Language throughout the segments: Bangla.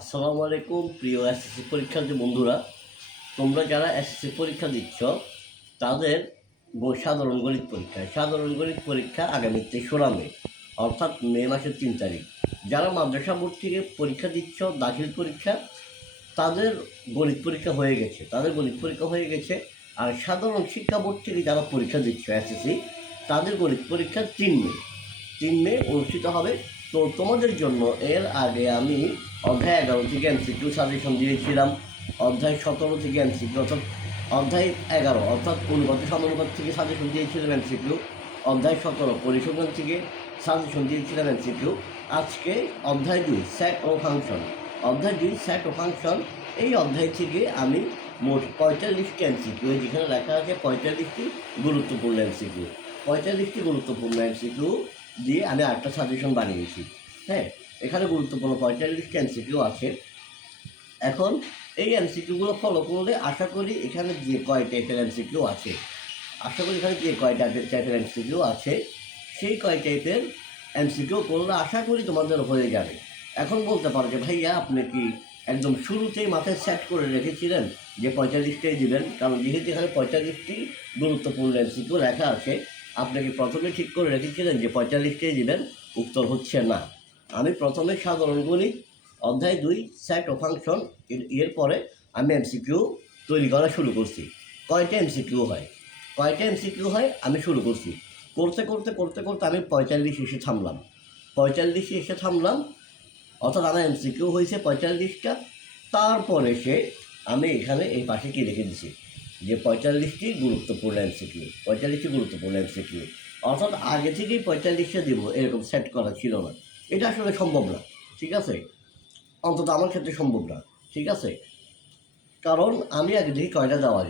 আসসালামু আলাইকুম প্রিয় এসএসসি পরীক্ষার্থী বন্ধুরা, তোমরা যারা এসএসসি পরীক্ষা দিচ্ছ তাদের সাধারণ গণিত পরীক্ষা আগামী ৩রা মে, অর্থাৎ মে মাসের ৩ তারিখ। যারা মাদ্রাসা বোর্ড থেকে পরীক্ষা দিচ্ছ দাখিল পরীক্ষা, তাদের গণিত পরীক্ষা হয়ে গেছে। আর সাধারণ শিক্ষা বোর্ড থেকে যারা পরীক্ষা দিচ্ছ এসএসসি, তাদের গণিত পরীক্ষা ৩ মে অনুষ্ঠিত হবে। তো তোমাদের জন্য এর আগে আমি অধ্যায় 11 থেকে এমসিকিউ সাজেশন দিয়েছিলাম, অধ্যায় 17 থেকে এমসিকিউ, অর্থাৎ অধ্যায় 11 অর্থাৎ অনুপাত সমানুপাত থেকে সাজেশন দিয়েছিলাম এমসিকিউ, অধ্যায় 17 পরিসংখ্যান থেকে সাজেশন দিয়েছিলাম এমসিকিউ। আজকে অধ্যায় 2 সেট ও ফাংশন, এই অধ্যায় থেকে আমি মোট 45টি এমসিকিউ, যেখানে লেখা আছে 45টি গুরুত্বপূর্ণ এমসিকিউ দিয়ে আমি আরেকটা সাজেশন বানিয়েছি। হ্যাঁ, এখানে গুরুত্বপূর্ণ 45টি এমসিকিউ আছে। এখন এই এমসিকিউগুলো ফলো করলে আশা করি এখানে যে কয় টাইপের এমসিকিউ আছে সেই কয় টাইপের এমসিকিউ করলে আশা করি তোমাদের হয়ে যাবে। এখন বলতে পারো যে ভাইয়া আপনি কি একদম শুরুতেই মাথায় সেট করে রেখেছিলেন যে 45টাই দিবেন? কারণ যেহেতু এখানে 45টি গুরুত্বপূর্ণ এমসিকিউ লেখা আছে, আপনি কি প্রথমে ঠিক করে রেখেছিলেন যে 45টাই দিবেন? উত্তর হচ্ছে না। আমি প্রথমে সাধারণ গণিত অধ্যায় 2 সেট ও ফাংশন, এরপরে আমি এমসিকিউ তৈরি করা শুরু করছি। কয়টা এমসিকিউ হয় আমি শুরু করছি। করতে আমি 45 এসে থামলাম, অর্থাৎ আমার এমসিকিউ হয়েছে 45টা। তারপরে আমি এখানে এই পাশে কি লিখে দিছি যে 45টি গুরুত্বপূর্ণ এমসিকিউ, অর্থাৎ আগে থেকেই 45টা দিব এরকম সেট করা ছিল না। এটা আসলে সম্ভব না, ঠিক আছে? অন্তত আমার ক্ষেত্রে সম্ভব না, ঠিক আছে? কারণ আমি আগে থেকে কয়টা দেওয়া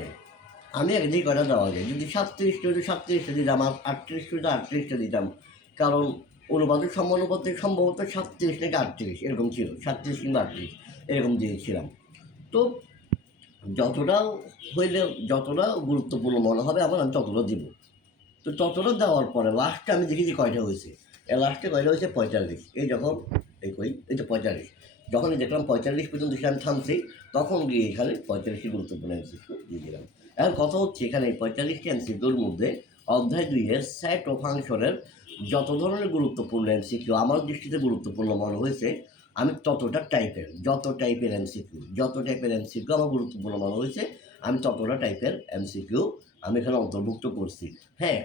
যায়, যদি 37টা দিতাম, 38টা দিতাম। কারণ অনুপাতের সমানুপাতে সম্ভবত 37 থেকে 38 এরকম ছিল, 37 কিংবা 38 এরকম দিয়েছিলাম। তো যতটা গুরুত্বপূর্ণ মনে হবে আমি ততটা দিব। তো ততটা দেওয়ার পরে লাস্টে আমি দেখি যে কয়টা হয়েছে। লাস্টে কয়টা হয়েছে? 45। এই তো 45। যখনই দেখলাম 45 পর্যন্ত আমি থামছি, তখন গিয়ে এখানে 45টি গুরুত্বপূর্ণ এমসিকিউ দিয়ে দিলাম। এখন কথা হচ্ছে, এখানে 45টি এমসিকিউর মধ্যে অধ্যায় 2 সেট ও ফাংশনের যত ধরনের গুরুত্বপূর্ণ এমসিকিউ আমার দৃষ্টিতে গুরুত্বপূর্ণ মনে হয়েছে, আমি যত টাইপের এমসিকিউ আমার গুরুত্বপূর্ণ মনে হয়েছে, আমি ততটা টাইপের এমসিকিউ আমি এখানে অন্তর্ভুক্ত করছি। হ্যাঁ,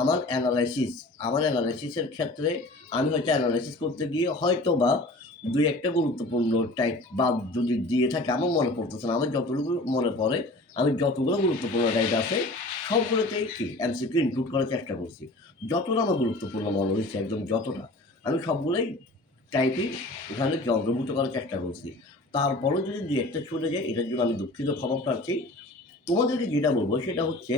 আমার অ্যানালাইসিসের ক্ষেত্রে আমি হয়তো অ্যানালাইসিস করতে গিয়ে হয়তো বা 2-1টা গুরুত্বপূর্ণ টাইপ বাদ যদি দিয়ে থাকে, আমার মনে পড়তেছে না। আমার যতটুকু মনে পড়ে, আমি যতগুলো গুরুত্বপূর্ণ টাইপ আছে সবগুলোতেই এমসিকিউ ইনক্লুড করার চেষ্টা করছি। যতটা আমার গুরুত্বপূর্ণ মনে হয়েছে, একদম যতটা, আমি সবগুলোই টাইপই এখানে অন্তর্ভুক্ত করার চেষ্টা করছি। তারপরেও যদি 2-1টা ছুটে যায়, এটার জন্য আমি দুঃখিত, ক্ষমা প্রার্থী। তোমাদেরকে যেটা বলবো সেটা হচ্ছে,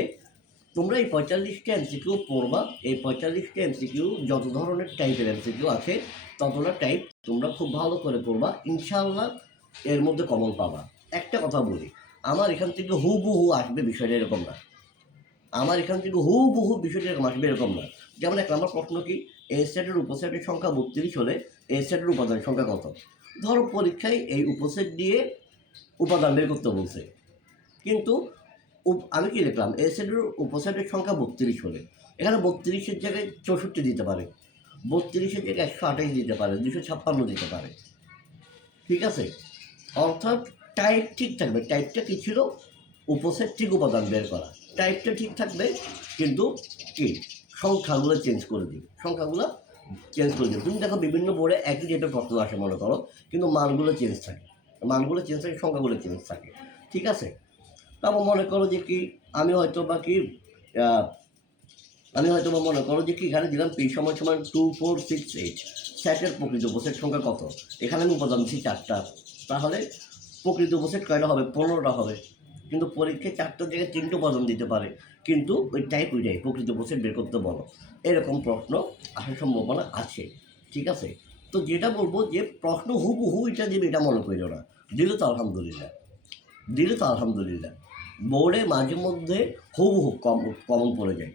তোমরা এই 45টা এমসিকিউ পড়বা। এই 45টা এমসিকিউ যত ধরনের টাইপের এমসিকিউ আছে, ততটা টাইপ তোমরা খুব ভালো করে পড়বা, ইনশাআল্লাহ এর মধ্যে কমন পাবা। একটা কথা বলি, আমার এখান থেকে হুবহু আসবে বিষয়টা এরকম না। যেমন 1 নম্বর প্রশ্ন কি, এ সেটের উপসেটের সংখ্যা 32 হলে এ সেটের উপাদানের সংখ্যা কত? ধরো পরীক্ষায় এই উপসেট দিয়ে উপাদান বের করতে বলছে, কিন্তু আমি কি লিখলাম? এ সেটের উপসেটের সংখ্যা 32 হলে, এখানে 32-এর জায়গায় 64 দিতে পারে, 32-এর জায়গায় 128 দিতে পারে, 256 দিতে পারে, ঠিক আছে? অর্থাৎ টাইপ ঠিক থাকবে। টাইপটা কী ছিল? উপসেট ঠিক উপাদান বের করা। টাইপটা ঠিক থাকবে, কিন্তু সংখ্যাগুলো চেঞ্জ করে দিই। তুমি দেখো বিভিন্ন বোর্ডে একই টাইপের প্রশ্ন আসে মনে করো, কিন্তু মানগুলো চেঞ্জ থাকে, সংখ্যাগুলো চেঞ্জ থাকে, ঠিক আছে? তারপর মনে করো যে আমি হয়তো বা মনে করো যে এখানে দিলাম P = 2, 4, 6, 8। সেটের প্রকৃত উপসেট সংখ্যা কত? এখানে আমি উপাদান দিচ্ছি 4টা, তাহলে প্রকৃত উপসেট কয়টা হবে? 15টা হবে। কিন্তু পরীক্ষায় 4টার জায়গায় 3টে উপাদান দিতে পারে, কিন্তু ওইটাই প্রকৃত উপসেট বের করতে বলো। এরকম প্রশ্ন আসার সম্ভাবনা আছে, ঠিক আছে? তো যেটা বলবো যে প্রশ্ন হুবহু এটা দেবে এটা মনে করিও না। দিলে তো আলহামদুলিল্লাহ। বোর্ডে মাঝে মধ্যে হুবহু কমন পড়ে যায়,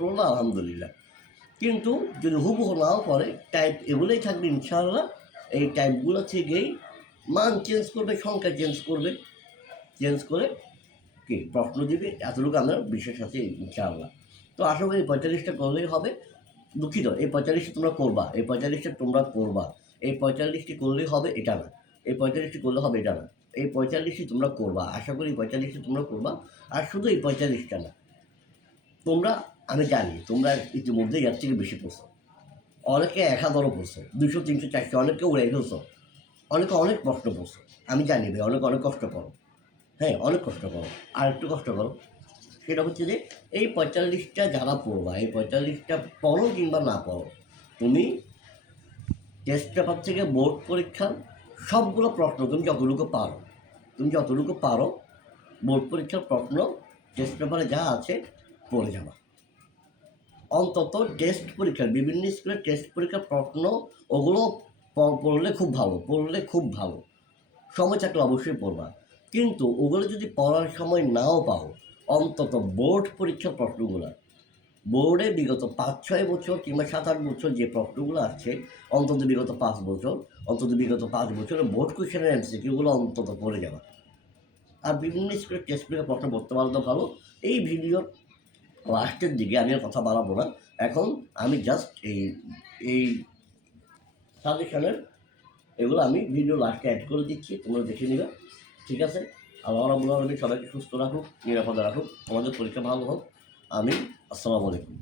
পড়লো আলহামদুলিল্লাহ। কিন্তু যদি হুবহু নাও পড়ে, টাইপ এগুলোই থাকবে ইনশাআল্লাহ, এই টাইপগুলো থেকেই মান চেঞ্জ করবে, সংখ্যা চেঞ্জ করে কি প্রশ্ন দিবে, এতটুকু আমরা বিশেষ আছে ইনশাআল্লাহ। তো আশা করি 45টা করলেই হবে। দুঃখিত, এই 45টা তোমরা করবা, এই 45টা তোমরা করবা, এই 45টি করলেই হবে এটা না, এই 45টি করলে হবে এটা না, এই 45টি তোমরা করবা, আশা করি 45টি তোমরা করবা। আর শুধু এই 45টা না, তোমরা, আমি জানি তোমরা ইতিমধ্যে এর থেকে বেশি পড়ছো, অনেকে 1000ও পড়ছো, 200, 300, 400, অনেকে উড়াই ফেলছো, অনেকে অনেক প্রশ্ন পড়ছো, আমি জানি ভাই অনেক অনেক কষ্ট করো, হ্যাঁ অনেক কষ্ট করো, আর একটু কষ্ট করো। সেটা হচ্ছে যে এই 45টা যারা পড়বা, এই 45টা পড়ো কিংবা না পড়ো, তুমি টেস্ট পেপার থেকে বোর্ড পরীক্ষার সবগুলো প্রশ্ন তুমি যতটুকু পারো বোর্ড পরীক্ষার প্রশ্ন টেস্ট পেপারে যা আছে পড়ে যাবা। অন্তত টেস্ট পরীক্ষার, বিভিন্ন স্কুলের টেস্ট পরীক্ষার প্রশ্ন ওগুলো পড়লে খুব ভালো, সময় থাকলে অবশ্যই পড়বা। কিন্তু ওগুলো যদি পড়ার সময় নাও পাও, অন্তত বোর্ড পরীক্ষার প্রশ্নগুলো, বোর্ডে বিগত 5-6 বছর কিংবা 7-8 বছর যে প্রশ্নগুলো আসছে, অন্তত বিগত 5 বছরের বোর্ড কোয়েশনের এমসিকিউগুলো অন্তত পড়ে যাওয়া। আর বিভিন্ন স্কুলের টেস্ট পরীক্ষার প্রশ্ন পড়তে পারলে ভালো। এই ভিডিওর লাস্টের দিকে আমি আর কথা বাড়াবো না, এখন আমি জাস্ট এই সাজেশনের এগুলো আমি ভিডিও লাস্টে অ্যাড করে দিচ্ছি, তোমরা দেখে নিবে, ঠিক আছে? আল্লাহ রাব্বুল আলামিন সবাইকে সুস্থ রাখুক, নিরাপদে রাখুক, আমাদের পরীক্ষা ভালো হোক। আমি আসসালামু আলাইকুম।